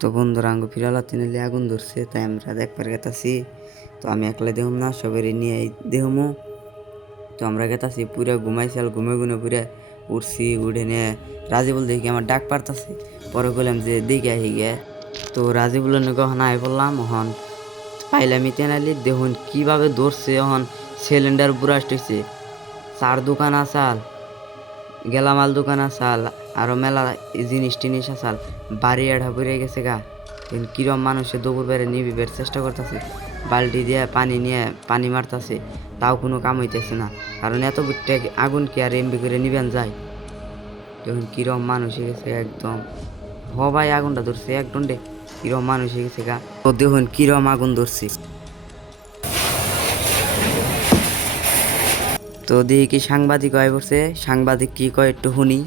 তো বন্ধুরা আঙ্গু ফিরালা তিনালি আগুন ধরছে, তাই আমরা দেখবার গেতাছি। তো আমি একলা দেহুম না, সবারই নিয়ে দেহুমু। তো আমরা গেতাছি, পুরা ঘুমাইছিলাম, ঘুমে পুরা উঠছি। উঠে নিয়ে রাজিবুল দেখি আমার ডাক পারতাছে। পরে বললাম যে দেখে আহি গে। তো রাজিবুলের গহন আই বললাম, হন পাইলামি তেনালি দেখুন কীভাবে ধরছে। হন সিলিন্ডার বুরাস্ট হয়েছে, চার দোকান আসাল, গেলামাল দোকান আসাল, আরও মেলা জিনিস টিনিস আসাল, বাড়ি আড়া পড়ে গেছে গা। কিরম মানুষের দুপুর বেড়ে নিবিবের চেষ্টা করতেছে, বালতি দিয়ে পানি নিয়ে পানি মারতেছে, তাও কোনো কাম হইতেছে না। কারণ এত বুটটা আগুন কি আর এমবি করে নিবেন যায়। দেখুন কিরম মানুষ হয়ে গেছে একদম। ভাই আগুনটা ধরছে এক দণ্ডে, কিরম মানুষ হয়ে গেছে গা। তো দেখুন কিরম আগুন ধরছে। তো দেখি কি সাংবাদিক হয়ে পড়ছে, সাংবাদিক কি কয় একটু শুনি।